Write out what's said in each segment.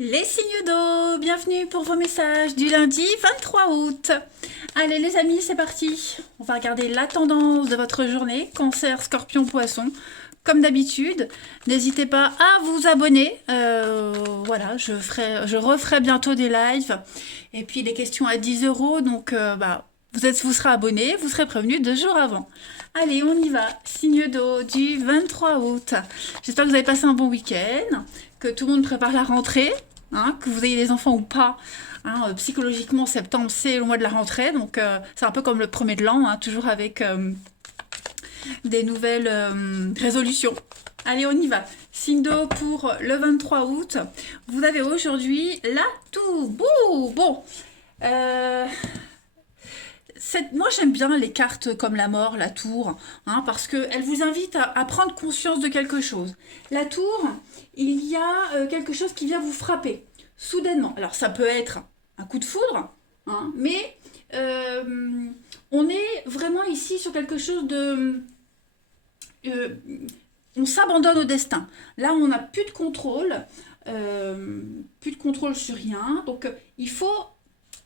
Les signes d'eau, bienvenue pour vos messages du lundi 23 août. Allez les amis, c'est parti. On va regarder la tendance de votre journée, Cancer, Scorpion, Poisson. Comme d'habitude, n'hésitez pas à vous abonner. Voilà, je referai bientôt des lives. Et puis les questions à 10 euros, donc vous serez abonné, vous serez prévenu 2 jours avant. Allez, on y va. Signe d'eau du 23 août. J'espère que vous avez passé un bon week-end, que tout le monde prépare la rentrée, hein, que vous ayez des enfants ou pas. Hein, psychologiquement, septembre, c'est le mois de la rentrée, donc c'est un peu comme le premier de l'an, hein, toujours avec des nouvelles résolutions. Allez, on y va. Signe d'eau pour le 23 août. Vous avez aujourd'hui la tour. Bon. Moi j'aime bien les cartes comme la mort, la tour, hein, parce qu'elles vous invitent à prendre conscience de quelque chose. La tour, il y a quelque chose qui vient vous frapper, soudainement. Alors ça peut être un coup de foudre, hein, mais on est vraiment ici sur quelque chose de... on s'abandonne au destin. Là on n'a plus de contrôle sur rien, donc il faut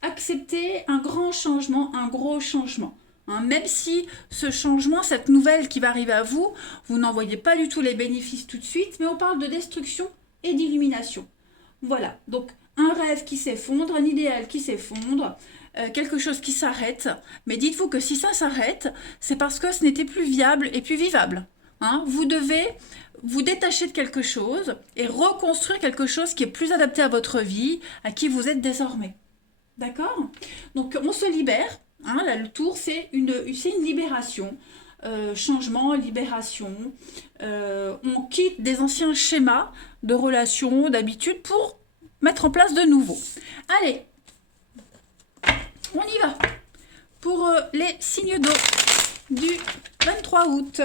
accepter un grand changement, un gros changement. Hein, même si ce changement, cette nouvelle qui va arriver à vous, vous n'en voyez pas du tout les bénéfices tout de suite, mais on parle de destruction et d'illumination. Voilà, donc un rêve qui s'effondre, un idéal qui s'effondre, quelque chose qui s'arrête, mais dites-vous que si ça s'arrête, c'est parce que ce n'était plus viable et plus vivable. Hein, vous devez vous détacher de quelque chose et reconstruire quelque chose qui est plus adapté à votre vie, à qui vous êtes désormais. D'accord. Donc on se libère. Hein, là, le tour, c'est une libération. Changement, libération. On quitte des anciens schémas de relations, d'habitudes pour mettre en place de nouveaux. Allez, on y va. Pour les signes d'eau du 23 août.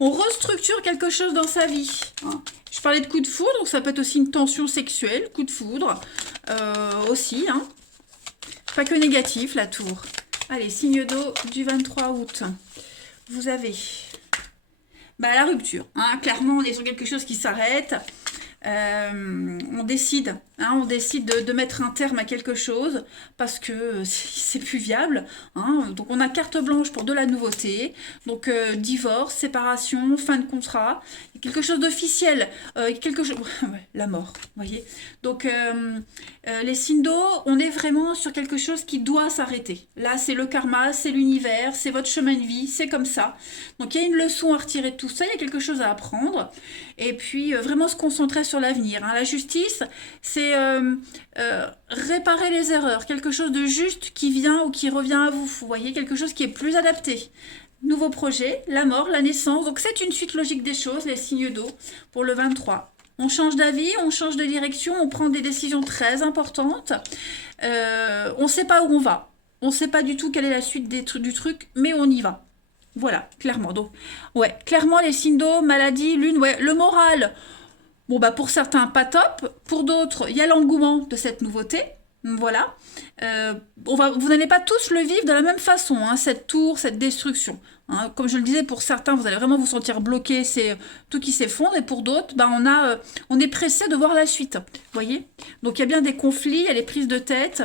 On restructure quelque chose dans sa vie. Hein. Je parlais de coup de foudre, donc ça peut être aussi une tension sexuelle, coup de foudre aussi. Hein. Pas que négatif, la tour. Allez, signe d'eau du 23 août. Vous avez la rupture. Hein. Clairement, on est sur quelque chose qui s'arrête. On décide de mettre un terme à quelque chose parce que c'est plus viable. Hein. Donc on a carte blanche pour de la nouveauté. Donc divorce, séparation, fin de contrat, quelque chose d'officiel, quelque chose, la mort, vous voyez. Donc les signes d'eau, on est vraiment sur quelque chose qui doit s'arrêter. Là, c'est le karma, c'est l'univers, c'est votre chemin de vie, c'est comme ça. Donc il y a une leçon à retirer de tout ça, il y a quelque chose à apprendre. Et puis vraiment se concentrer sur l'avenir. Hein. La justice, c'est réparer les erreurs, quelque chose de juste qui vient ou qui revient à vous. Vous voyez, quelque chose qui est plus adapté. Nouveau projet, la mort, la naissance. Donc c'est une suite logique des choses, les signes d'eau pour le 23. On change d'avis, on change de direction, on prend des décisions très importantes. On ne sait pas où on va. On ne sait pas du tout quelle est la suite du truc, mais on y va. Voilà, clairement. Donc, ouais, clairement, les signes d'eau, maladie, lune, ouais, le moral. Bon, pour certains, pas top. Pour d'autres, il y a l'engouement de cette nouveauté. Voilà. Vous n'allez pas tous le vivre de la même façon, hein, cette tour, cette destruction. Hein. Comme je le disais, pour certains, vous allez vraiment vous sentir bloqué, c'est tout qui s'effondre. Et pour d'autres, on est pressé de voir la suite. Vous voyez. Donc, il y a bien des conflits, il y a des prises de tête.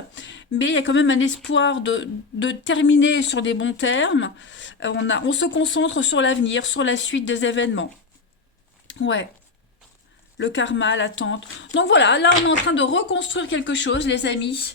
Mais il y a quand même un espoir de terminer sur des bons termes. On se concentre sur l'avenir, sur la suite des événements. Ouais. Le karma, l'attente. Donc voilà, là on est en train de reconstruire quelque chose, les amis.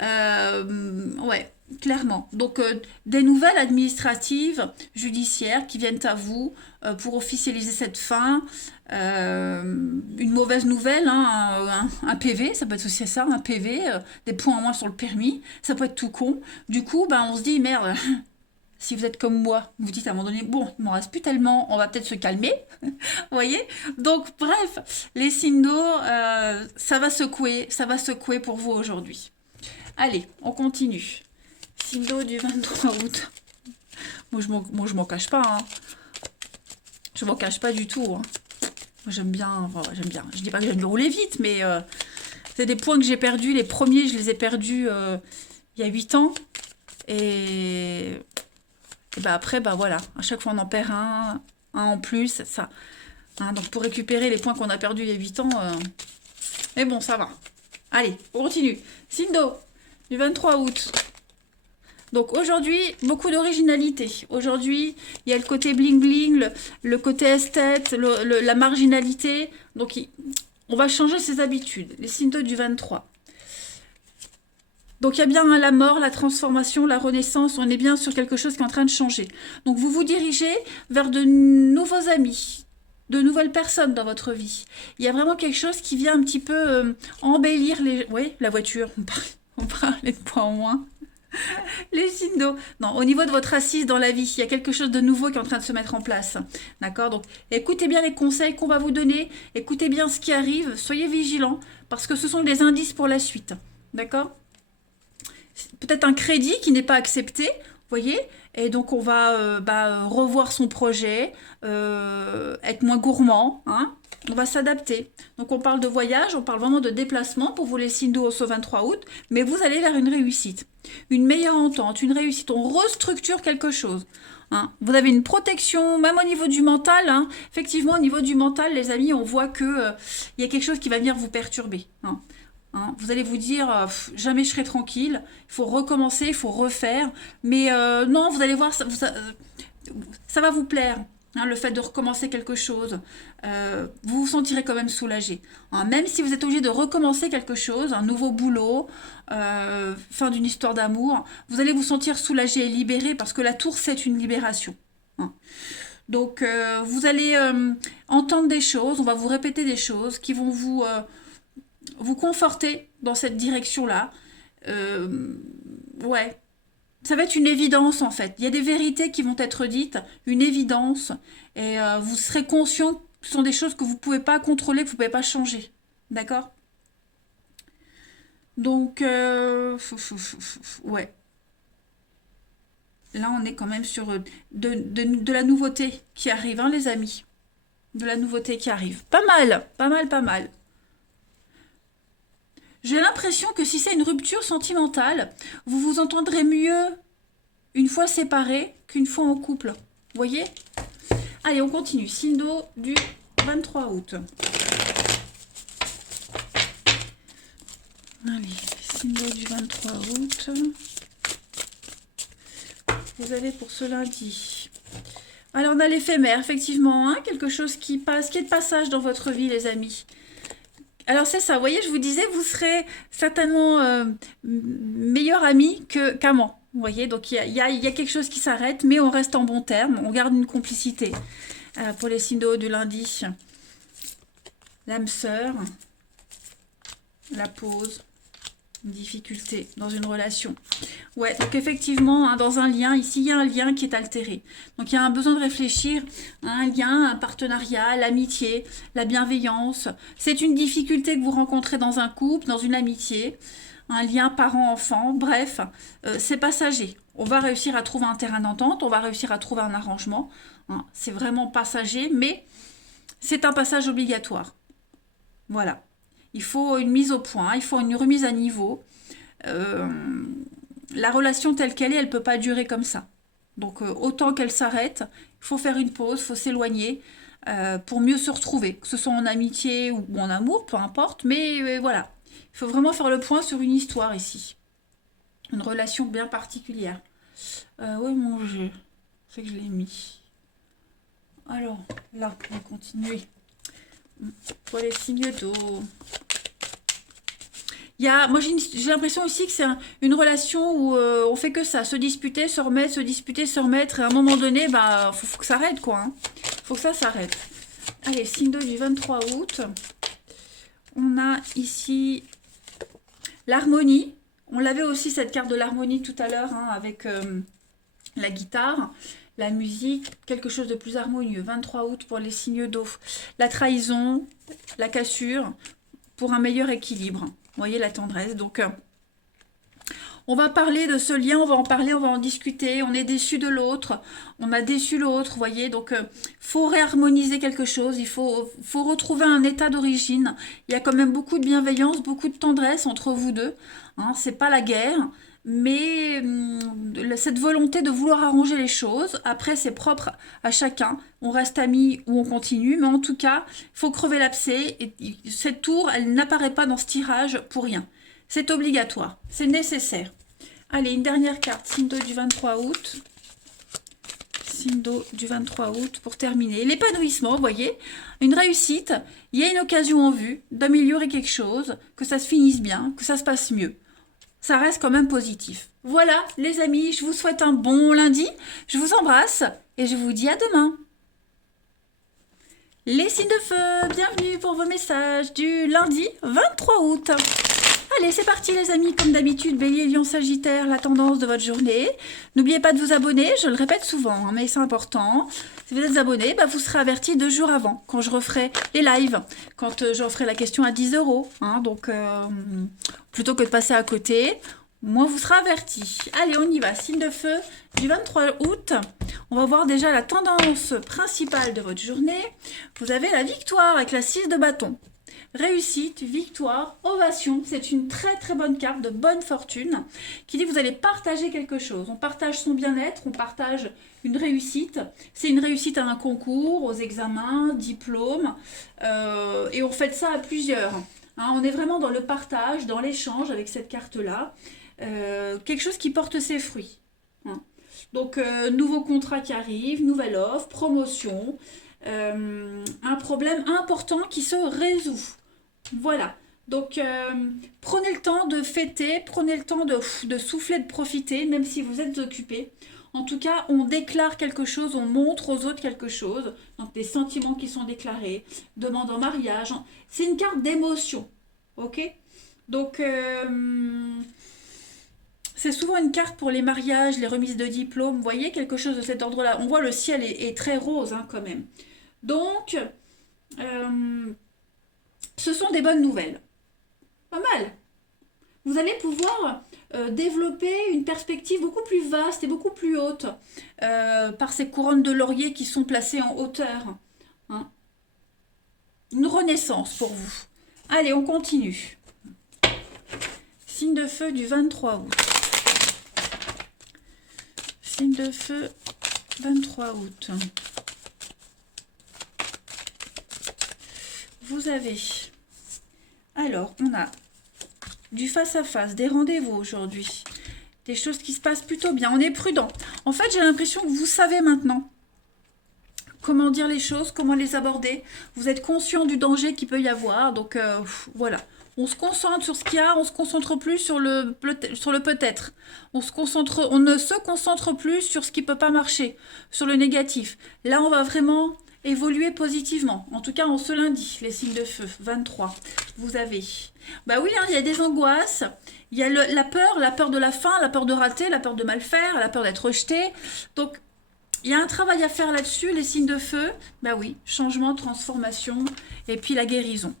Ouais, clairement. Donc des nouvelles administratives, judiciaires qui viennent à vous pour officialiser cette fin. Une mauvaise nouvelle, hein, un PV, ça peut être aussi ça, un PV, des points en moins sur le permis, ça peut être tout con. Du coup, on se dit, merde, si vous êtes comme moi, vous dites à un moment donné, bon, il m'en reste plus tellement, on va peut-être se calmer, vous voyez. Donc, bref, les signes d'eau, ça va secouer pour vous aujourd'hui. Allez, on continue. Signe d'eau du 23 août. Moi, je m'en cache pas, hein. Je m'en cache pas du tout, hein. Moi, j'aime bien. Je dis pas que j'aime rouler vite, mais c'est des points que j'ai perdus. Les premiers, je les ai perdus il y a 8 ans. Et après, voilà, à chaque fois on en perd un en plus, ça. Hein, donc pour récupérer les points qu'on a perdus il y a 8 ans, Mais bon, ça va. Allez, on continue. Signe d'eau, du 23 août. Donc aujourd'hui, beaucoup d'originalité. Aujourd'hui, il y a le côté bling-bling, le côté esthète, la marginalité. Donc on va changer ses habitudes. Les signes d'eau du 23. Donc il y a bien la mort, la transformation, la renaissance. On est bien sur quelque chose qui est en train de changer. Donc vous vous dirigez vers de nouveaux amis, de nouvelles personnes dans votre vie. Il y a vraiment quelque chose qui vient un petit peu embellir les... Oui, la voiture, on parlait de points en moins. Les signes d'eau. Non, au niveau de votre assise dans la vie, il y a quelque chose de nouveau qui est en train de se mettre en place. D'accord? Donc, écoutez bien les conseils qu'on va vous donner. Écoutez bien ce qui arrive. Soyez vigilants parce que ce sont des indices pour la suite. D'accord? Peut-être un crédit qui n'est pas accepté. Vous voyez? Et donc, on va revoir son projet, être moins gourmand. Hein? On va s'adapter. Donc, on parle de voyage, on parle vraiment de déplacement pour vous les signes d'eau au 23 août. Mais vous allez vers une réussite. Une meilleure entente, une réussite. On restructure quelque chose. Hein. Vous avez une protection, même au niveau du mental. Hein. Effectivement, au niveau du mental, les amis, on voit que y a quelque chose qui va venir vous perturber. Hein. Hein. Vous allez vous dire, jamais je serai tranquille. Il faut recommencer, il faut refaire. Mais non, vous allez voir, ça va vous plaire. Hein, le fait de recommencer quelque chose, vous vous sentirez quand même soulagé. Hein, même si vous êtes obligé de recommencer quelque chose, un nouveau boulot, fin d'une histoire d'amour, vous allez vous sentir soulagé et libéré parce que la tour, c'est une libération. Hein. Donc, vous allez entendre des choses, on va vous répéter des choses qui vont vous conforter dans cette direction-là. Ouais. Ça va être une évidence en fait. Il y a des vérités qui vont être dites, une évidence, et vous serez conscient que ce sont des choses que vous ne pouvez pas contrôler, que vous ne pouvez pas changer. D'accord? Donc, ouais. Là, on est quand même sur de la nouveauté qui arrive, hein, les amis. De la nouveauté qui arrive. Pas mal, pas mal, pas mal. J'ai l'impression que si c'est une rupture sentimentale, vous vous entendrez mieux une fois séparés qu'une fois en couple. Vous voyez? Allez, on continue. Signe d'eau du 23 août. Allez, signe d'eau du 23 août. Vous avez pour ce lundi. Alors, on a l'éphémère, effectivement. Hein, quelque chose qui passe, qui est de passage dans votre vie, les amis. Alors c'est ça, vous voyez, je vous disais, vous serez certainement meilleur ami qu'amant. Vous voyez, donc il y a quelque chose qui s'arrête, mais on reste en bon terme, on garde une complicité. Pour les signes de haut du lundi, l'âme sœur, la pause, une difficulté dans une relation. Ouais, donc effectivement, hein, dans un lien, ici, il y a un lien qui est altéré. Donc, il y a un besoin de réfléchir à un lien, un partenariat, l'amitié, la bienveillance. C'est une difficulté que vous rencontrez dans un couple, dans une amitié, un lien parent-enfant. Bref, c'est passager. On va réussir à trouver un terrain d'entente, on va réussir à trouver un arrangement. Hein, c'est vraiment passager, mais c'est un passage obligatoire. Voilà. Il faut une mise au point, il faut une remise à niveau. La relation telle qu'elle est, elle ne peut pas durer comme ça. Donc autant qu'elle s'arrête, il faut faire une pause, il faut s'éloigner pour mieux se retrouver, que ce soit en amitié ou en amour, peu importe. Mais voilà, il faut vraiment faire le point sur une histoire ici. Une relation bien particulière. Oui, mon jeu, c'est que je l'ai mis. Alors, là, on va continuer. Pour les signes d'eau. Moi j'ai l'impression aussi que c'est une relation où on fait que ça, se disputer, se remettre, se disputer, se remettre. Et à un moment donné, faut que ça arrête quoi. Hein. Faut que ça s'arrête. Allez, signe d'eau du 23 août. On a ici l'harmonie. On l'avait aussi cette carte de l'harmonie tout à l'heure hein, avec la guitare. La musique, quelque chose de plus harmonieux. 23 août pour les signes d'eau. La trahison, la cassure, pour un meilleur équilibre. Vous voyez la tendresse. Donc, on va parler de ce lien, on va en parler, on va en discuter. On est déçu de l'autre, on a déçu l'autre, vous voyez. Donc, faut réharmoniser quelque chose. Il faut retrouver un état d'origine. Il y a quand même beaucoup de bienveillance, beaucoup de tendresse entre vous deux. Hein, c'est pas la guerre. mais cette volonté de vouloir arranger les choses, après c'est propre à chacun, on reste amis ou on continue, mais en tout cas, il faut crever l'abcès, et cette tour, elle n'apparaît pas dans ce tirage pour rien. C'est obligatoire, c'est nécessaire. Allez, une dernière carte, signe d'eau du 23 août. Signe d'eau du 23 août pour terminer. L'épanouissement, vous voyez, une réussite, il y a une occasion en vue d'améliorer quelque chose, que ça se finisse bien, que ça se passe mieux. Ça reste quand même positif. Voilà, les amis, je vous souhaite un bon lundi. Je vous embrasse et je vous dis à demain. Les signes de feu, bienvenue pour vos messages du lundi 23 août. Allez, c'est parti les amis, comme d'habitude, Bélier, Lion, Sagittaire, la tendance de votre journée. N'oubliez pas de vous abonner, je le répète souvent, hein, mais c'est important. Si vous êtes abonné, bah, vous serez averti 2 jours avant, quand je referai les lives, quand je referai la question à 10 €. Hein, donc, plutôt que de passer à côté, moi vous serez averti. Allez, on y va, signe de feu du 23 août. On va voir déjà la tendance principale de votre journée. Vous avez la victoire avec la 6 de bâton. Réussite, victoire, ovation, c'est une très très bonne carte de bonne fortune qui dit que vous allez partager quelque chose. On partage son bien-être, on partage une réussite. C'est une réussite à un concours, aux examens, diplômes, et on fait ça à plusieurs. Hein, on est vraiment dans le partage, dans l'échange avec cette carte-là. Quelque chose qui porte ses fruits. Hein. Donc, nouveau contrat qui arrive, nouvelle offre, promotion. Un problème important qui se résout. Voilà. Donc, prenez le temps de fêter, prenez le temps de souffler, de profiter, même si vous êtes occupé. En tout cas, on déclare quelque chose, on montre aux autres quelque chose. Donc, des sentiments qui sont déclarés, demande en mariage. C'est une carte d'émotion. Ok ? Donc, c'est souvent une carte pour les mariages, les remises de diplômes. Vous voyez, quelque chose de cet ordre-là. On voit le ciel est très rose hein, quand même. Donc, ce sont des bonnes nouvelles. Pas mal. Vous allez pouvoir développer une perspective beaucoup plus vaste et beaucoup plus haute par ces couronnes de laurier qui sont placées en hauteur. Hein. Une renaissance pour vous. Allez, on continue. Signe de feu du 23 août. Signe de feu 23 août. Vous avez, alors on a du face-à-face, des rendez-vous aujourd'hui, des choses qui se passent plutôt bien, on est prudent. En fait, j'ai l'impression que vous savez maintenant comment dire les choses, comment les aborder. Vous êtes conscient du danger qu'il peut y avoir, donc voilà. On se concentre sur ce qu'il y a, on se concentre plus sur le peut-être. On ne se concentre plus sur ce qui ne peut pas marcher, sur le négatif. Là, on va vraiment évoluer positivement. En tout cas, en ce lundi, les signes de feu, 23, vous avez. Bah oui, hein, il y a des angoisses, il y a la peur de la fin, la peur de rater, la peur de mal faire, la peur d'être rejeté. Donc, il y a un travail à faire là-dessus, les signes de feu. Bah oui, changement, transformation, et puis la guérison.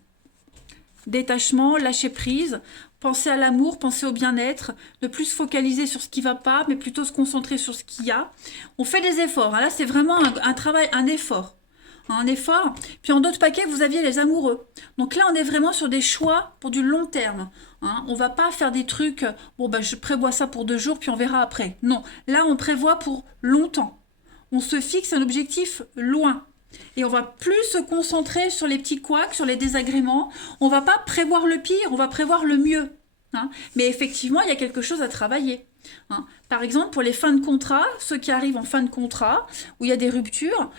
Détachement, lâcher prise, penser à l'amour, penser au bien-être, ne plus se focaliser sur ce qui ne va pas, mais plutôt se concentrer sur ce qu'il y a. On fait des efforts. Là, c'est vraiment un travail, un effort. Un effort. Puis en d'autres paquets, vous aviez les amoureux. Donc là, on est vraiment sur des choix pour du long terme. Hein. On ne va pas faire des trucs, bon, ben, je prévois ça pour 2 jours, puis on verra après. Non, là, on prévoit pour longtemps. On se fixe un objectif loin. Et on va plus se concentrer sur les petits couacs, sur les désagréments. On va pas prévoir le pire, on va prévoir le mieux. Hein. Mais effectivement, il y a quelque chose à travailler. Hein. Par exemple, pour les fins de contrat, ceux qui arrivent en fin de contrat, où il y a des ruptures,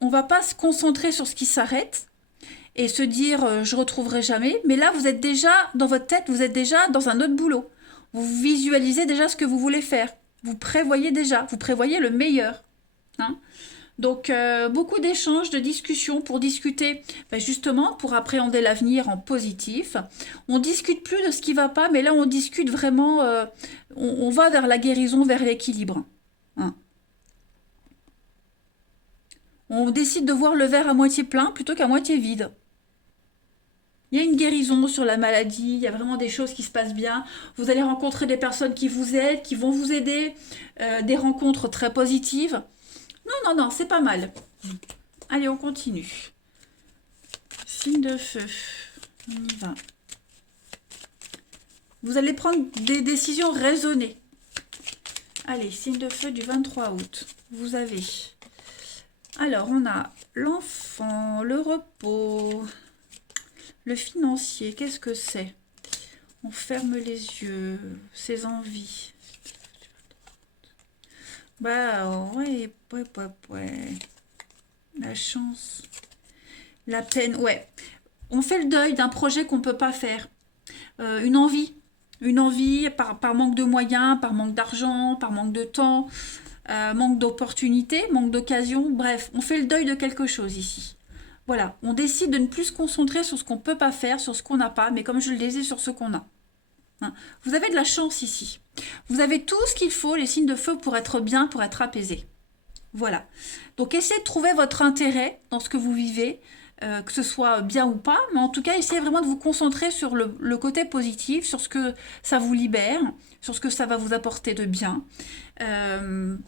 on va pas se concentrer sur ce qui s'arrête et se dire je retrouverai jamais. Mais là, vous êtes déjà, dans votre tête, vous êtes déjà dans un autre boulot. Vous visualisez déjà ce que vous voulez faire. Vous prévoyez déjà, vous prévoyez le meilleur. Hein. Donc, beaucoup d'échanges, de discussions pour discuter, justement, pour appréhender l'avenir en positif. On discute plus de ce qui ne va pas, mais là, on discute vraiment, on va vers la guérison, vers l'équilibre. Hein. On décide de voir le verre à moitié plein plutôt qu'à moitié vide. Il y a une guérison sur la maladie, il y a vraiment des choses qui se passent bien. Vous allez rencontrer des personnes qui vous aident, qui vont vous aider, des rencontres très positives. Non, c'est pas mal. Allez, on continue. Signe de feu. On y va. Vous allez prendre des décisions raisonnées. Allez, signe de feu du 23 août. Vous avez... Alors, on a l'enfant, le repos, le financier. Qu'est-ce que c'est? On ferme les yeux, ses envies. Bah, ouais. La chance. La peine, ouais. On fait le deuil d'un projet qu'on ne peut pas faire. Une envie. Une envie par manque de moyens, par manque d'argent, par manque de temps, manque d'opportunités, manque d'occasion. Bref, on fait le deuil de quelque chose ici. Voilà, on décide de ne plus se concentrer sur ce qu'on ne peut pas faire, sur ce qu'on n'a pas, mais comme je le disais, sur ce qu'on a. Hein. Vous avez de la chance ici. Vous avez tout ce qu'il faut, les signes de feu, pour être bien, pour être apaisé. Voilà. Donc, essayez de trouver votre intérêt dans ce que vous vivez, que ce soit bien ou pas, mais en tout cas, essayez vraiment de vous concentrer sur le côté positif, sur ce que ça vous libère, sur ce que ça va vous apporter de bien.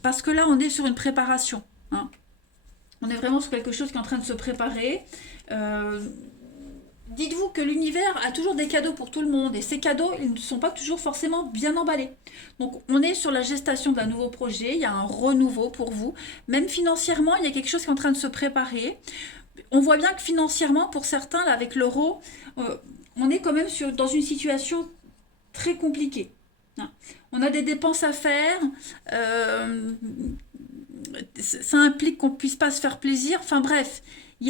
Parce que là, on est sur une préparation. Hein. On est vraiment sur quelque chose qui est en train de se préparer. Dites-vous que l'univers a toujours des cadeaux pour tout le monde et ces cadeaux, ils ne sont pas toujours forcément bien emballés. Donc on est sur la gestation d'un nouveau projet, il y a un renouveau pour vous. Même financièrement, il y a quelque chose qui est en train de se préparer. On voit bien que financièrement, pour certains, là, avec l'euro, on est quand même dans une situation très compliquée. Hein. On a des dépenses à faire, ça implique qu'on ne puisse pas se faire plaisir. Enfin bref, il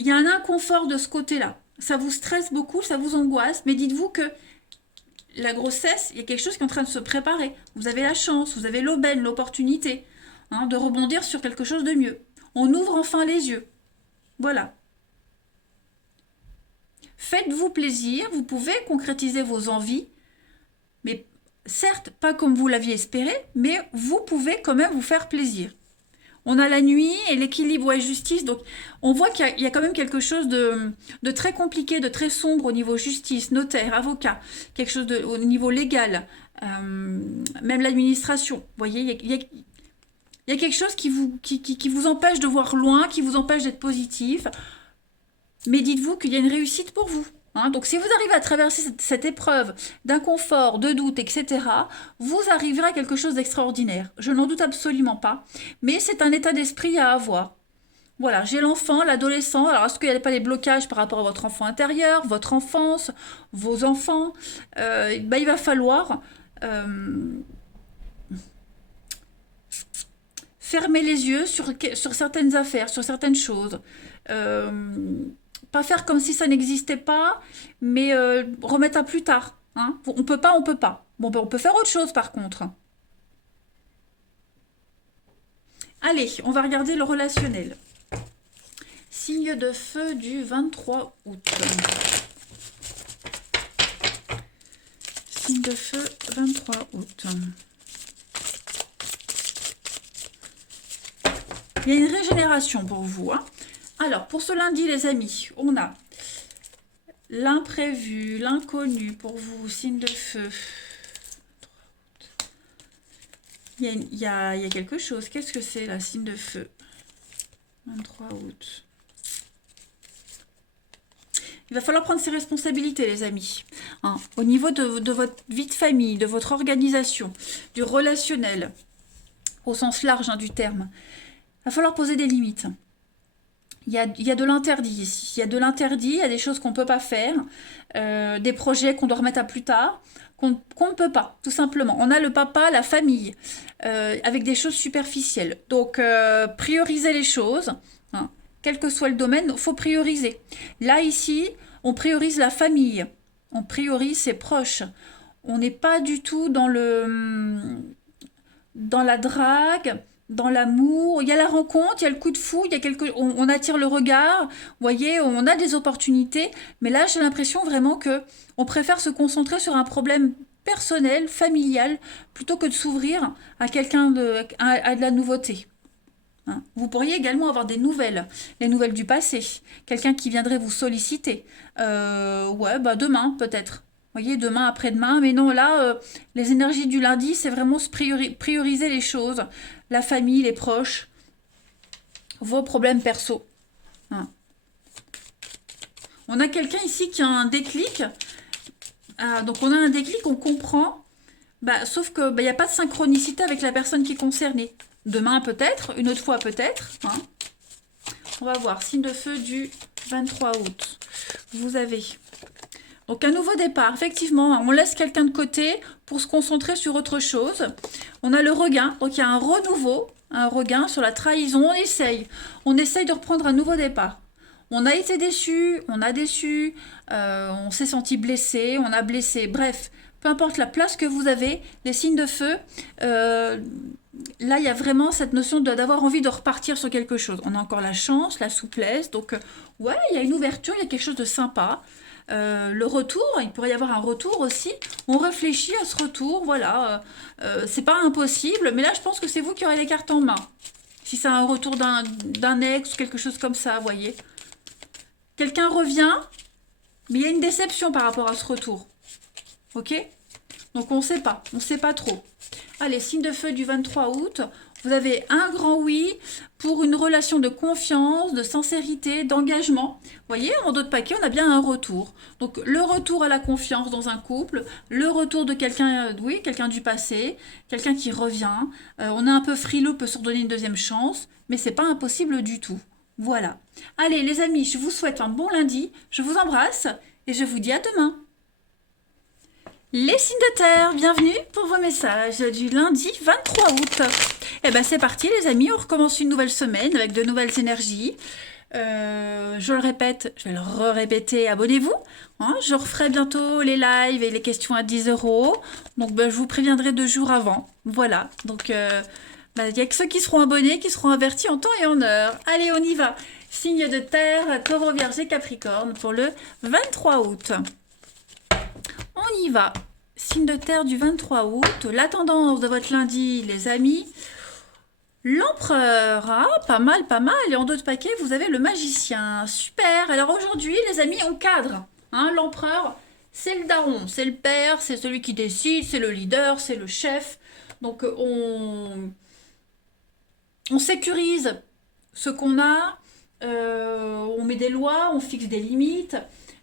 y a un inconfort de ce côté-là. Ça vous stresse beaucoup, ça vous angoisse, mais dites-vous que la grossesse, il y a quelque chose qui est en train de se préparer. Vous avez la chance, vous avez l'aubaine, l'opportunité de rebondir sur quelque chose de mieux. On ouvre enfin les yeux. Voilà. Faites-vous plaisir, vous pouvez concrétiser vos envies, mais certes, pas comme vous l'aviez espéré, mais vous pouvez quand même vous faire plaisir. On a la nuit et l'équilibre et justice, donc on voit qu'il y a quand même quelque chose de très compliqué, de très sombre au niveau justice, notaire, avocat, quelque chose au niveau légal, même l'administration. Vous voyez, il y a quelque chose qui vous empêche de voir loin, qui vous empêche d'être positif, mais dites-vous qu'il y a une réussite pour vous. Hein, donc si vous arrivez à traverser cette épreuve d'inconfort, de doute, etc., vous arriverez à quelque chose d'extraordinaire. Je n'en doute absolument pas, mais c'est un état d'esprit à avoir. Voilà, j'ai l'enfant, l'adolescent. Alors est-ce qu'il n'y a pas des blocages par rapport à votre enfant intérieur, votre enfance, vos enfants il va falloir fermer les yeux sur certaines affaires, sur certaines choses. Pas faire comme si ça n'existait pas, mais remettre à plus tard. Hein. On peut pas, on peut pas. Bon, ben, on peut faire autre chose par contre. Allez, on va regarder le relationnel. Signe de feu du 23 août. Signe de feu 23 août. Il y a une régénération pour vous. Hein. Alors, pour ce lundi, les amis, on a l'imprévu, l'inconnu pour vous, signe de feu. Il y a quelque chose. Qu'est-ce que c'est, la signe de feu 23 août. Il va falloir prendre ses responsabilités, les amis. Hein, au niveau de votre vie de famille, de votre organisation, du relationnel, au sens large du terme. Il va falloir poser des limites. Il y a de l'interdit ici. Il y a de l'interdit, il y a des choses qu'on ne peut pas faire, des projets qu'on doit remettre à plus tard, qu'on ne peut pas, tout simplement. On a le papa, la famille, avec des choses superficielles. Donc, prioriser les choses, hein, quel que soit le domaine, il faut prioriser. Là, ici, on priorise la famille, on priorise ses proches. On n'est pas du tout dans la drague, dans l'amour, il y a la rencontre, il y a le coup de fou, on attire le regard, vous voyez, on a des opportunités, mais là j'ai l'impression vraiment que on préfère se concentrer sur un problème personnel, familial, plutôt que de s'ouvrir à quelqu'un à de la nouveauté. Hein. Vous pourriez également avoir des nouvelles, les nouvelles du passé, quelqu'un qui viendrait vous solliciter, demain peut-être. Vous voyez, demain, après-demain, mais non, là, les énergies du lundi, c'est vraiment prioriser les choses, la famille, les proches, vos problèmes perso. Hein. On a quelqu'un ici qui a un déclic, Donc on a un déclic, on comprend, sauf que il n'y a pas de synchronicité avec la personne qui est concernée. Demain peut-être, une autre fois peut-être. Hein. On va voir, signe de feu du 23 août. Vous avez donc un nouveau départ, effectivement, on laisse quelqu'un de côté pour se concentrer sur autre chose. On a le regain, donc il y a un renouveau, un regain sur la trahison, on essaye de reprendre un nouveau départ. On a été déçu, on a déçu, on s'est senti blessé, on a blessé, bref, peu importe la place que vous avez, les signes de feu, là il y a vraiment cette notion d'avoir envie de repartir sur quelque chose. On a encore la chance, la souplesse, donc ouais, il y a une ouverture, il y a quelque chose de sympa. Le retour, il pourrait y avoir un retour aussi. On réfléchit à ce retour, voilà. C'est pas impossible, mais là je pense que c'est vous qui aurez les cartes en main. Si c'est un retour d'un ex ou quelque chose comme ça, vous voyez. Quelqu'un revient, mais il y a une déception par rapport à ce retour. Ok? Donc on sait pas trop. Allez, signe de feu du 23 août. Vous avez un grand oui pour une relation de confiance, de sincérité, d'engagement. Vous voyez, en dos de paquet, on a bien un retour. Donc, le retour à la confiance dans un couple, le retour de quelqu'un, oui, quelqu'un du passé, quelqu'un qui revient. On est un peu frileux, peut se redonner une deuxième chance, mais c'est pas impossible du tout. Voilà. Allez, les amis, je vous souhaite un bon lundi. Je vous embrasse et je vous dis à demain. Les signes de terre, bienvenue pour vos messages du lundi 23 août. Et ben c'est parti les amis, on recommence une nouvelle semaine avec de nouvelles énergies. Je le répète, je vais le répéter, abonnez-vous. Hein, je referai bientôt les lives et les questions à 10 €. Donc je vous préviendrai 2 jours avant. Voilà, donc il n'y a que ceux qui seront abonnés qui seront avertis en temps et en heure. Allez, on y va. Signe de terre, Taureau, Vierge et Capricorne pour le 23 août. On y va. Signe de terre du 23 août. La tendance de votre lundi, les amis. L'empereur. Ah, pas mal. Et en dos de paquet, vous avez le magicien. Super. Alors aujourd'hui, les amis, on cadre. Hein, l'empereur, c'est le daron, c'est le père, c'est celui qui décide, c'est le leader, c'est le chef. Donc on sécurise ce qu'on a. On met des lois, on fixe des limites.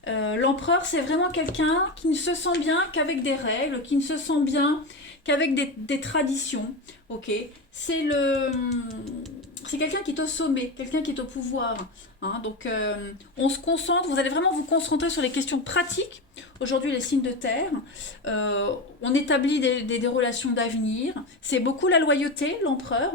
L'empereur, c'est vraiment quelqu'un qui ne se sent bien qu'avec des règles, qui ne se sent bien qu'avec des traditions. Ok, c'est quelqu'un qui est au sommet, quelqu'un qui est au pouvoir. Hein, donc, on se concentre. Vous allez vraiment vous concentrer sur les questions pratiques. Aujourd'hui, les signes de terre. On établit des relations d'avenir. C'est beaucoup la loyauté, l'empereur.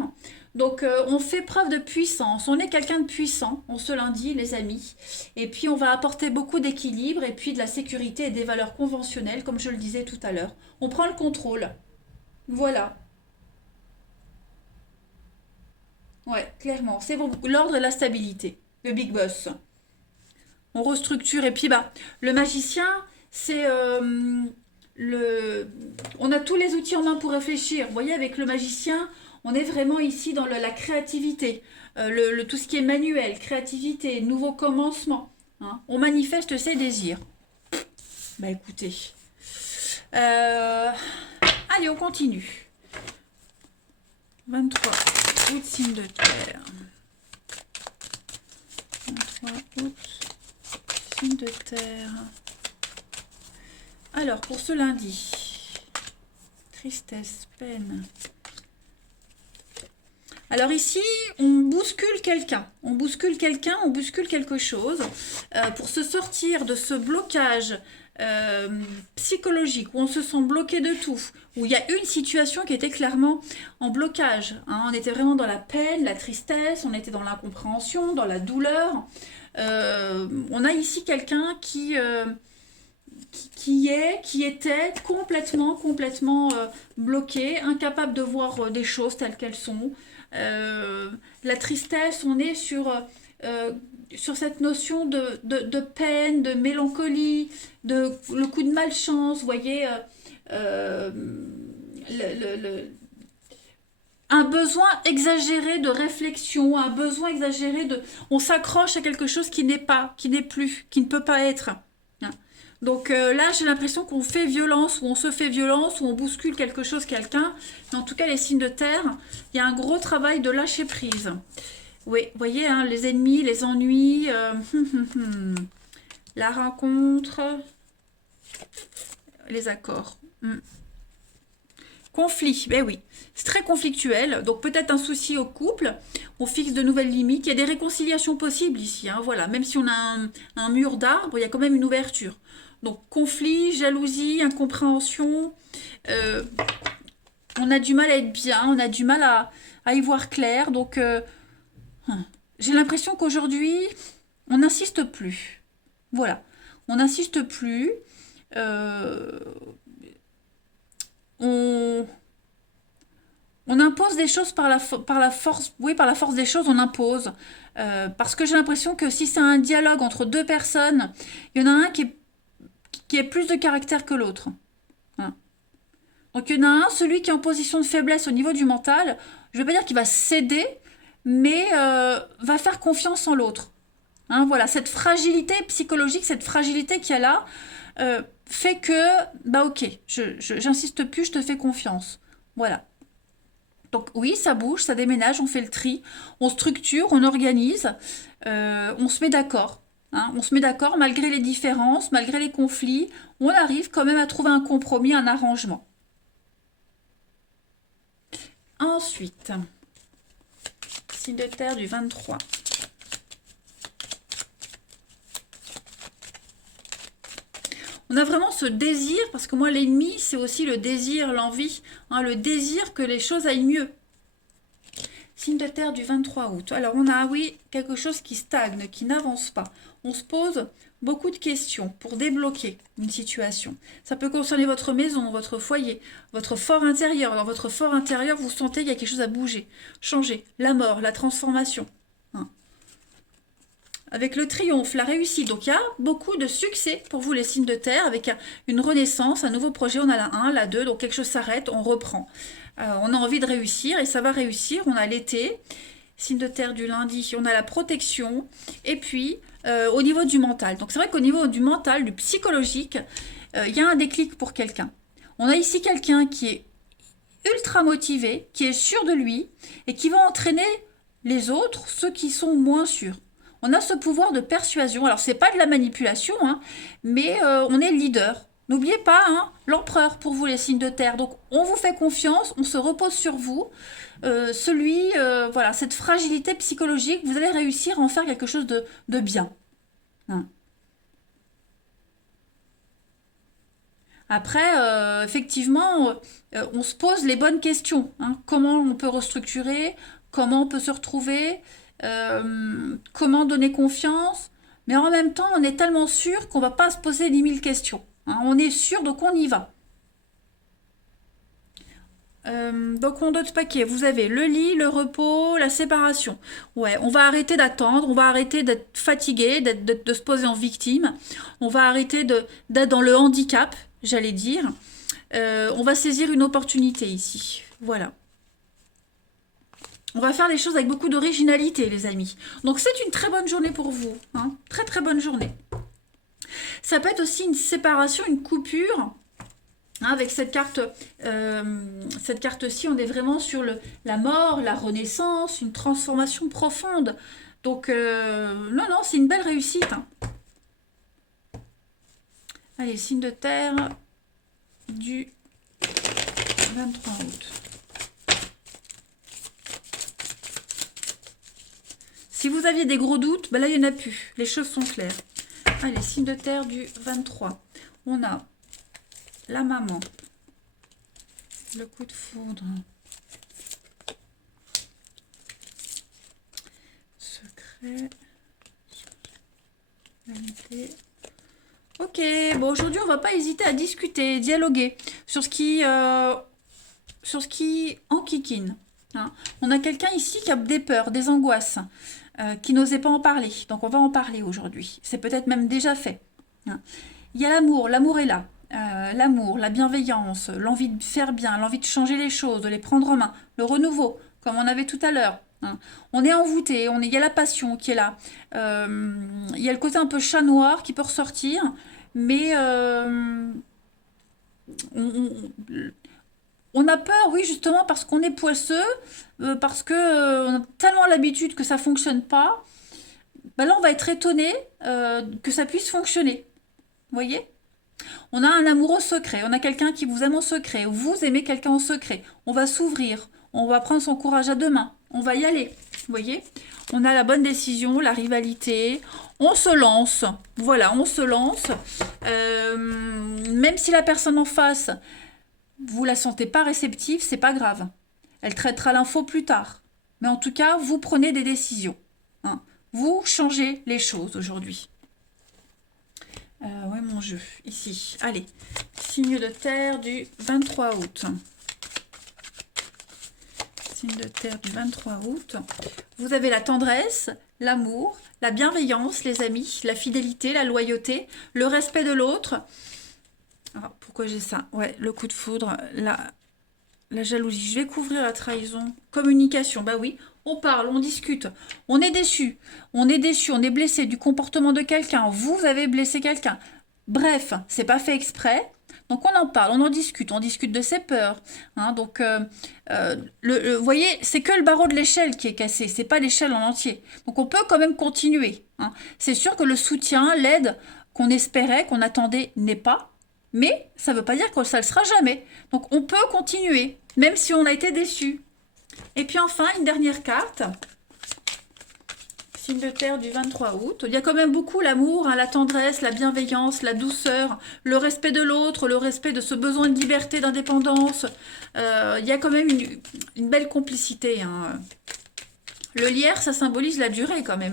Donc, on fait preuve de puissance. On est quelqu'un de puissant, on se lundi, les amis. Et puis, on va apporter beaucoup d'équilibre et puis de la sécurité et des valeurs conventionnelles, comme je le disais tout à l'heure. On prend le contrôle. Voilà. Ouais, clairement. C'est l'ordre et la stabilité. Le big boss. On restructure. Et puis, le magicien, c'est on a tous les outils en main pour réfléchir. Vous voyez, avec le magicien, on est vraiment ici dans la créativité, tout ce qui est manuel, créativité, nouveau commencement. Hein. On manifeste ses désirs. Écoutez. Allez, on continue. 23 août, signe de terre. 23 août, signe de terre. Alors, pour ce lundi, tristesse, peine. Alors ici, on bouscule quelqu'un, on bouscule quelque chose pour se sortir de ce blocage psychologique où on se sent bloqué de tout, où il y a une situation qui était clairement en blocage. Hein, on était vraiment dans la peine, la tristesse, on était dans l'incompréhension, dans la douleur. On a ici quelqu'un qui était complètement bloqué, incapable de voir des choses telles qu'elles sont. La tristesse, on est sur cette notion de peine, de mélancolie, le coup de malchance, vous voyez, un besoin exagéré de réflexion, un besoin exagéré on s'accroche à quelque chose qui n'est pas, qui n'est plus, qui ne peut pas être. Donc là, j'ai l'impression qu'on fait violence, ou on se fait violence, ou on bouscule quelque chose, quelqu'un. Mais en tout cas, les signes de terre, il y a un gros travail de lâcher prise. Oui, vous voyez, hein, les ennemis, les ennuis, la rencontre, les accords. Conflit, ben oui, c'est très conflictuel, donc peut-être un souci au couple, on fixe de nouvelles limites, il y a des réconciliations possibles ici, hein, voilà, même si on a un mur d'arbres, il y a quand même une ouverture. Donc conflit, jalousie, incompréhension, euh, on a du mal à être bien, on a du mal à y voir clair, donc j'ai l'impression qu'aujourd'hui, on n'insiste plus. Voilà, on n'insiste plus, euh, on, on impose des choses par la force, oui, par la force des choses, on impose. Parce que j'ai l'impression que si c'est un dialogue entre deux personnes, il y en a un qui a plus de caractère que l'autre. Voilà. Donc il y en a un, celui qui est en position de faiblesse au niveau du mental, je ne vais pas dire qu'il va céder, mais va faire confiance en l'autre. Hein, voilà, cette fragilité psychologique, cette fragilité qu'il y a là, fait que, bah ok, j'insiste plus, je te fais confiance. Voilà. Donc oui, ça bouge, ça déménage, on fait le tri, on structure, on organise, on se met d'accord. Hein, on se met d'accord malgré les différences, malgré les conflits, on arrive quand même à trouver un compromis, un arrangement. Ensuite, signe de terre du 23. On a vraiment ce désir, parce que moi l'ennemi c'est aussi le désir, l'envie, hein, le désir que les choses aillent mieux. Signe de terre du 23 août. Alors on a, oui, quelque chose qui stagne, qui n'avance pas. On se pose beaucoup de questions pour débloquer une situation. Ça peut concerner votre maison, votre foyer, votre fort intérieur. Dans votre fort intérieur, vous sentez qu'il y a quelque chose à bouger, changer, la mort, la transformation. Hein. Avec le triomphe, la réussite. Donc il y a beaucoup de succès pour vous les signes de terre, avec une renaissance, un nouveau projet. On a la 1, la 2, donc quelque chose s'arrête, on reprend. On a envie de réussir et ça va réussir. On a l'été, signe de terre du lundi, on a la protection. Et puis au niveau du mental. Donc c'est vrai qu'au niveau du mental, du psychologique, il y a un déclic pour quelqu'un. On a ici quelqu'un qui est ultra motivé, qui est sûr de lui et qui va entraîner les autres, ceux qui sont moins sûrs. On a ce pouvoir de persuasion. Alors, c'est pas de la manipulation, hein, mais on est leader. N'oubliez pas, hein, l'empereur pour vous, les signes de terre. Donc, on vous fait confiance, on se repose sur vous. Voilà, cette fragilité psychologique, vous allez réussir à en faire quelque chose de bien. Hein. Après, effectivement, on se pose les bonnes questions. Hein. Comment on peut restructurer? Comment on peut se retrouver? Comment donner confiance? Mais en même temps, on est tellement sûr qu'on ne va pas se poser 10 000 questions. Hein. On est sûr, donc on y va. Donc on d'autres paquets. Vous avez le lit, le repos, la séparation. Ouais, on va arrêter d'attendre, on va arrêter d'être fatigué, de se poser en victime. On va arrêter d'être dans le handicap, j'allais dire. On va saisir une opportunité ici. Voilà. On va faire les choses avec beaucoup d'originalité, les amis. Donc c'est une très bonne journée pour vous. Hein. Très très bonne journée. Ça peut être aussi une séparation, une coupure. Hein, avec cette carte-ci, on est vraiment sur la mort, la renaissance, une transformation profonde. Donc, non, non, c'est une belle réussite. Hein. Allez, signe de terre du 23 août. Si vous aviez des gros doutes, ben là, il n'y en a plus. Les choses sont claires. Allez, signe de terre du 23. On a la maman. Le coup de foudre. Secret. Vanité. Ok, bon, aujourd'hui, on va pas hésiter à discuter, dialoguer sur ce qui enquiquine. Hein. On a quelqu'un ici qui a des peurs, des angoisses, qui n'osait pas en parler. Donc, on va en parler aujourd'hui. C'est peut-être même déjà fait. Hein. Il y a l'amour est là. L'amour, la bienveillance, l'envie de faire bien, l'envie de changer les choses, de les prendre en main, le renouveau, comme on avait tout à l'heure. Hein. On est envoûté, il y a la passion qui est là. Il y a le côté un peu chat noir qui peut ressortir, mais on, on a peur, oui, justement, parce qu'on est poisseux, parce que on a tellement l'habitude que ça fonctionne pas. Ben là, on va être étonné que ça puisse fonctionner. Vous voyez? On a un amoureux secret, on a quelqu'un qui vous aime en secret, ou vous aimez quelqu'un en secret. On va s'ouvrir, on va prendre son courage à deux mains, on va y aller. Vous voyez? On a la bonne décision, la rivalité, on se lance. Voilà, on se lance. Même si la personne en face, vous la sentez pas réceptive, c'est pas grave. Elle traitera l'info plus tard. Mais en tout cas, vous prenez des décisions. Hein. Vous changez les choses aujourd'hui. Ouais, mon jeu, ici. Allez, signe de terre du 23 août. Signe de terre du 23 août. Vous avez la tendresse, l'amour, la bienveillance, les amis, la fidélité, la loyauté, le respect de l'autre. Alors, pourquoi j'ai ça? Ouais, le coup de foudre, la jalousie. Je vais couvrir la trahison. Communication, bah oui. On parle, on discute, on est déçu, on est blessé du comportement de quelqu'un, vous avez blessé quelqu'un. Bref, c'est pas fait exprès, donc on en parle, on discute de ses peurs. Hein, donc, vous voyez, c'est que le barreau de l'échelle qui est cassé, c'est pas l'échelle en entier. Donc on peut quand même continuer. Hein. C'est sûr que le soutien, l'aide qu'on espérait, qu'on attendait, n'est pas, mais ça veut pas dire que ça le sera jamais. Donc on peut continuer, même si on a été déçu. Et puis enfin, une dernière carte. Signe de terre du 23 août. Il y a quand même beaucoup l'amour, hein, la tendresse, la bienveillance, la douceur, le respect de l'autre, le respect de ce besoin de liberté, d'indépendance. Il y a quand même une belle complicité. Hein. Le lierre, ça symbolise la durée quand même.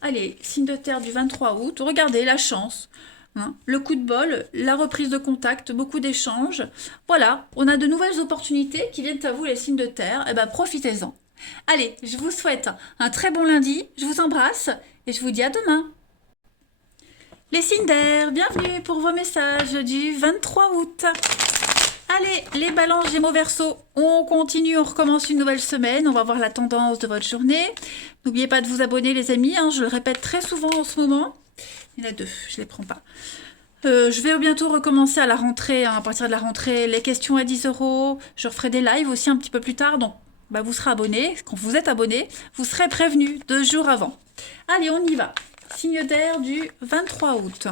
Allez, signe de terre du 23 août. Regardez, la chance. Hein, le coup de bol, la reprise de contact, beaucoup d'échanges. Voilà, on a de nouvelles opportunités qui viennent à vous, les signes de terre. Eh ben, profitez-en. Allez, je vous souhaite un très bon lundi. Je vous embrasse et je vous dis à demain. Les signes d'air, bienvenue pour vos messages du 23 août. Allez, les balances Gémeaux Verseau, on continue, on recommence une nouvelle semaine. On va voir la tendance de votre journée. N'oubliez pas de vous abonner, les amis. Hein, je le répète très souvent en ce moment. Il y en a deux, je ne les prends pas. Je vais bientôt recommencer à la rentrée, hein, à partir de la rentrée, les questions à 10 €. Je referai des lives aussi un petit peu plus tard, donc bah, vous serez abonné. Quand vous êtes abonné, vous serez prévenu 2 jours avant. Allez, on y va. Signe d'air du 23 août.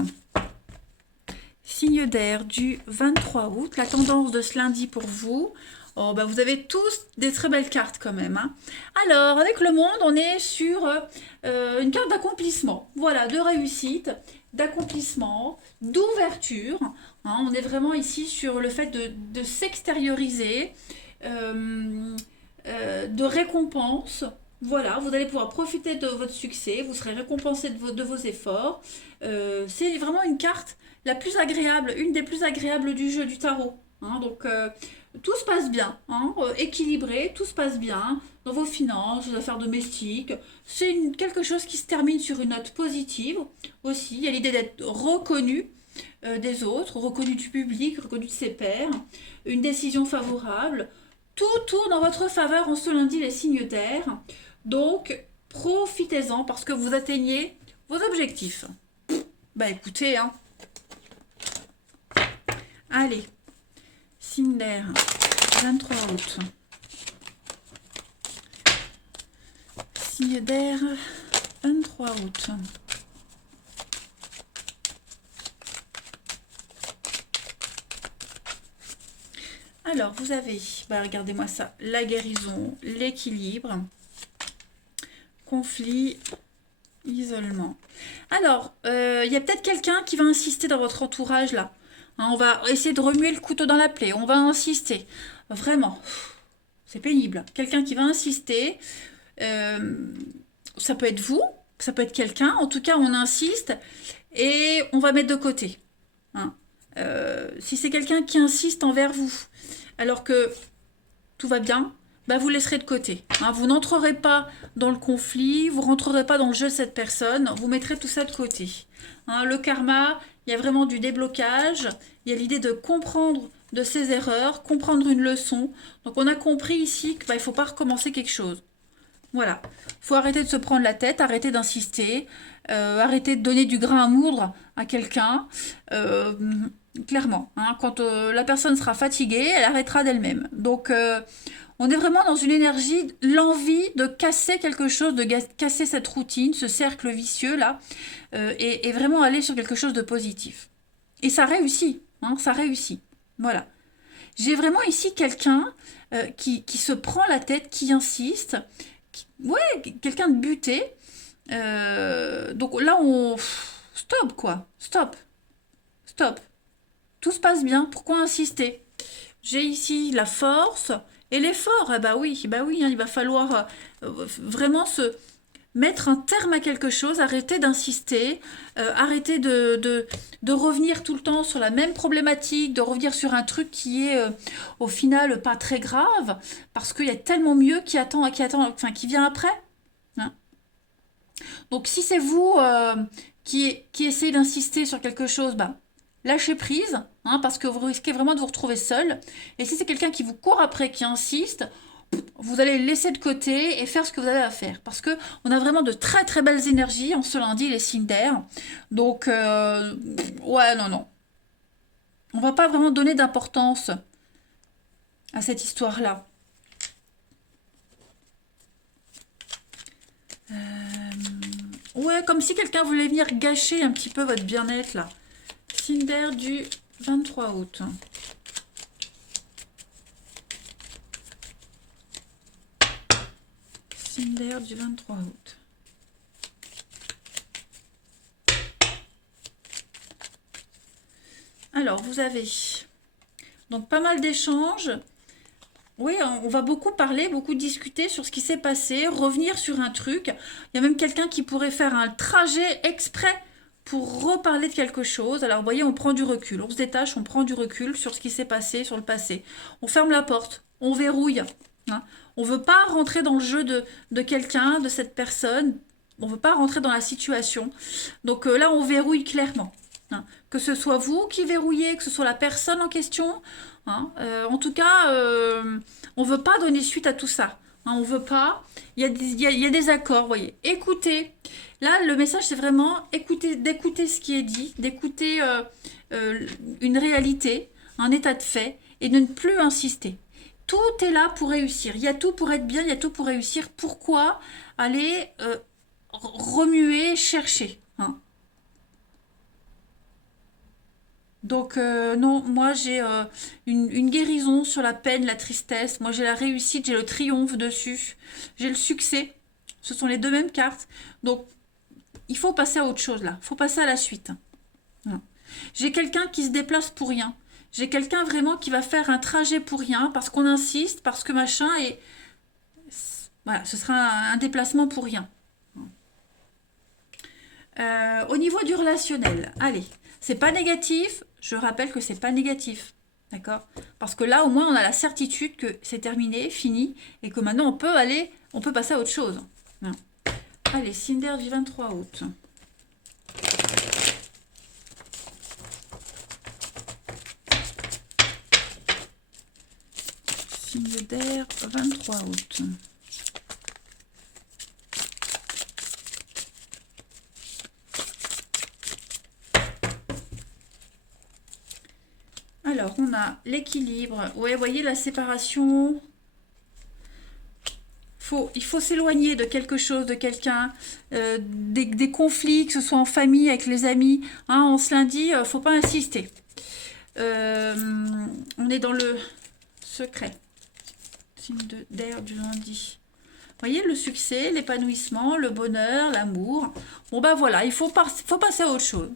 Signe d'air du 23 août. La tendance de ce lundi pour vous. Oh, bah, vous avez tous des très belles cartes quand même. Hein. Alors, avec le monde, on est sur une carte d'accomplissement. Voilà, de réussite, d'accomplissement, d'ouverture. Hein, on est vraiment ici sur le fait de s'extérioriser, de récompense. Voilà, vous allez pouvoir profiter de votre succès, vous serez récompensé de vos efforts. C'est vraiment une carte la plus agréable, une des plus agréables du jeu du tarot. Hein, donc, tout se passe bien, hein, équilibré, tout se passe bien dans vos finances, vos affaires domestiques. C'est quelque chose qui se termine sur une note positive aussi. Il y a l'idée d'être reconnu des autres, reconnu du public, reconnu de ses pairs, une décision favorable. Tout tourne en votre faveur en ce lundi, les signes d'air. Donc, profitez-en parce que vous atteignez vos objectifs. Bah écoutez, hein. Allez. Signe d'air, 23 août. Signe d'air, 23 août. Alors, vous avez, bah, regardez-moi ça, la guérison, l'équilibre, conflit, isolement. Alors, il y a peut-être quelqu'un qui va insister dans votre entourage là. On va essayer de remuer le couteau dans la plaie. On va insister. Vraiment. C'est pénible. Quelqu'un qui va insister. Ça peut être vous. Ça peut être quelqu'un. En tout cas, on insiste. Et on va mettre de côté. Hein. Si c'est quelqu'un qui insiste envers vous, alors que tout va bien, bah vous laisserez de côté. Hein. Vous n'entrerez pas dans le conflit. Vous ne rentrerez pas dans le jeu de cette personne. Vous mettrez tout ça de côté. Hein, le karma... Il y a vraiment du déblocage, il y a l'idée de comprendre de ses erreurs, comprendre une leçon. Donc on a compris ici qu'il ne faut pas recommencer quelque chose. Voilà, il faut arrêter de se prendre la tête, arrêter d'insister, arrêter de donner du grain à moudre à quelqu'un. Clairement, hein, quand la personne sera fatiguée, elle arrêtera d'elle-même. Donc on est vraiment dans une énergie, l'envie de casser quelque chose, de casser cette routine, ce cercle vicieux là, et vraiment aller sur quelque chose de positif. Et ça réussit, hein, ça réussit. Voilà. J'ai vraiment ici quelqu'un qui se prend la tête, qui insiste. Ouais, quelqu'un de buté. Donc là, on... Stop, quoi. Stop. Stop. Tout se passe bien. Pourquoi insister? J'ai ici la force et l'effort. Ah bah oui, hein, il va falloir vraiment se mettre un terme à quelque chose, arrêter d'insister, arrêter de revenir tout le temps sur la même problématique, de revenir sur un truc qui est au final pas très grave, parce qu'il y a tellement mieux enfin qui vient après. Hein. Donc si c'est vous qui essayez d'insister sur quelque chose, bah, lâchez prise, hein, parce que vous risquez vraiment de vous retrouver seul. Et si c'est quelqu'un qui vous court après, qui insiste, vous allez le laisser de côté et faire ce que vous avez à faire. Parce que on a vraiment de très très belles énergies en ce lundi, les signes d'air. Donc, ouais, non, non. On va pas vraiment donner d'importance à cette histoire-là. Ouais, comme si quelqu'un voulait venir gâcher un petit peu votre bien-être, là. Signe d'air du 23 août. Signe d'air du 23 août. Alors, vous avez donc pas mal d'échanges. Oui, on va beaucoup parler, beaucoup discuter sur ce qui s'est passé, revenir sur un truc. Il y a même quelqu'un qui pourrait faire un trajet exprès pour reparler de quelque chose. Alors, vous voyez, on prend du recul, on se détache, on prend du recul sur ce qui s'est passé, sur le passé. On ferme la porte, on verrouille. Hein. On ne veut pas rentrer dans le jeu de quelqu'un, de cette personne. On ne veut pas rentrer dans la situation. Donc là, on verrouille clairement. Hein. Que ce soit vous qui verrouillez, que ce soit la personne en question. Hein. En tout cas, on ne veut pas donner suite à tout ça. Hein, on veut pas. Il y a des accords, vous voyez. Écoutez. Là, le message, c'est vraiment d'écouter ce qui est dit, d'écouter une réalité, un état de fait, et de ne plus insister. Tout est là pour réussir. Il y a tout pour être bien, il y a tout pour réussir. Pourquoi aller remuer, chercher, hein. Donc non, moi j'ai une guérison sur la peine, la tristesse. Moi j'ai la réussite, j'ai le triomphe dessus. J'ai le succès. Ce sont les deux mêmes cartes. Donc il faut passer à autre chose là. Il faut passer à la suite. Voilà. J'ai quelqu'un qui se déplace pour rien. J'ai quelqu'un vraiment qui va faire un trajet pour rien parce qu'on insiste, parce que machin et voilà, ce sera un déplacement pour rien. Au niveau du relationnel, allez, c'est pas négatif. Je rappelle que c'est pas négatif. D'accord? Parce que là, au moins, on a la certitude que c'est terminé, fini, et que maintenant, on peut passer à autre chose. Hein. Allez, signe d'air du 23 août. Signe d'air 23 août. Alors, on a l'équilibre. Ouais, vous voyez la séparation. Il faut s'éloigner de quelque chose, de quelqu'un, des conflits, que ce soit en famille, avec les amis. Hein, en ce lundi, faut pas insister. On est dans le secret. Signe d'air du lundi. Vous voyez, le succès, l'épanouissement, le bonheur, l'amour. Bon, bah voilà, il faut passer à autre chose.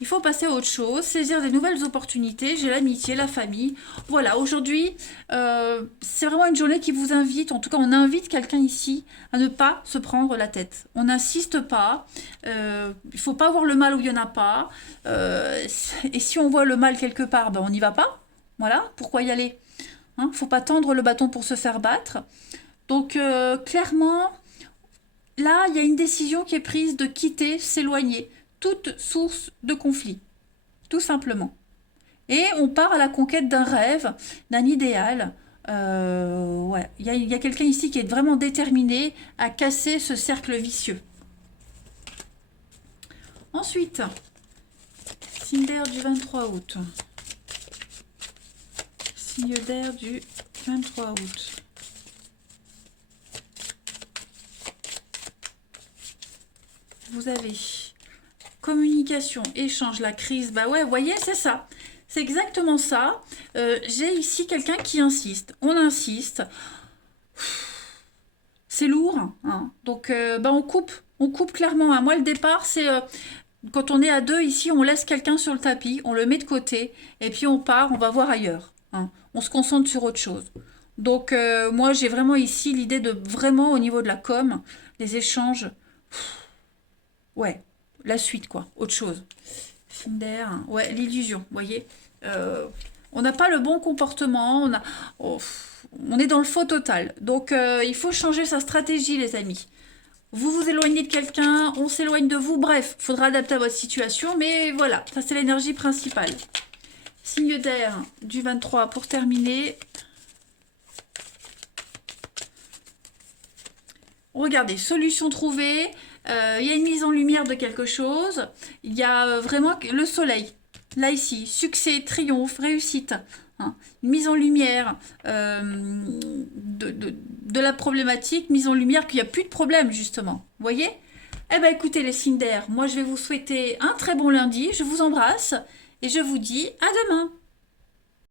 Il faut passer à autre chose, saisir des nouvelles opportunités. J'ai l'amitié, la famille. Voilà, aujourd'hui, c'est vraiment une journée qui vous invite, en tout cas on invite quelqu'un ici à ne pas se prendre la tête. On n'insiste pas, il ne faut pas voir le mal où il n'y en a pas. Et si on voit le mal quelque part, ben on n'y va pas. Voilà, pourquoi y aller? Hein, faut pas tendre le bâton pour se faire battre. Donc clairement, là, il y a une décision qui est prise de quitter, s'éloigner toute source de conflit, tout simplement. Et on part à la conquête d'un rêve, d'un idéal. Ouais, il y a quelqu'un ici qui est vraiment déterminé à casser ce cercle vicieux. Ensuite, signe d'air du 23 août. Signe d'air du 23 août. Vous avez Communication, échange, la crise. Bah ouais, vous voyez, c'est ça. C'est exactement ça. J'ai ici quelqu'un qui insiste. On insiste. C'est lourd, hein. Donc, bah on coupe. On coupe clairement, hein. Moi, le départ, c'est quand on est à deux ici, on laisse quelqu'un sur le tapis, on le met de côté, et puis on part, on va voir ailleurs, hein. On se concentre sur autre chose. Donc, moi, j'ai vraiment ici l'idée de vraiment, au niveau de la com, les échanges, ouais, la suite, quoi, autre chose. Cinder, ouais, l'illusion, vous voyez. Euh, on n'a pas le bon comportement, oh, on est dans le faux total. Donc, il faut changer sa stratégie, les amis. Vous vous éloignez de quelqu'un, on s'éloigne de vous, bref, il faudra adapter à votre situation, mais voilà, ça c'est l'énergie principale. Signe d'air du 23 pour terminer. Regardez, solution trouvée, il y a une mise en lumière de quelque chose, il y a vraiment le soleil, là ici, succès, triomphe, réussite, hein. Une mise en lumière de la problématique, mise en lumière qu'il n'y a plus de problème justement, vous voyez? Eh bien écoutez les signes d'air, moi je vais vous souhaiter un très bon lundi, je vous embrasse et je vous dis à demain.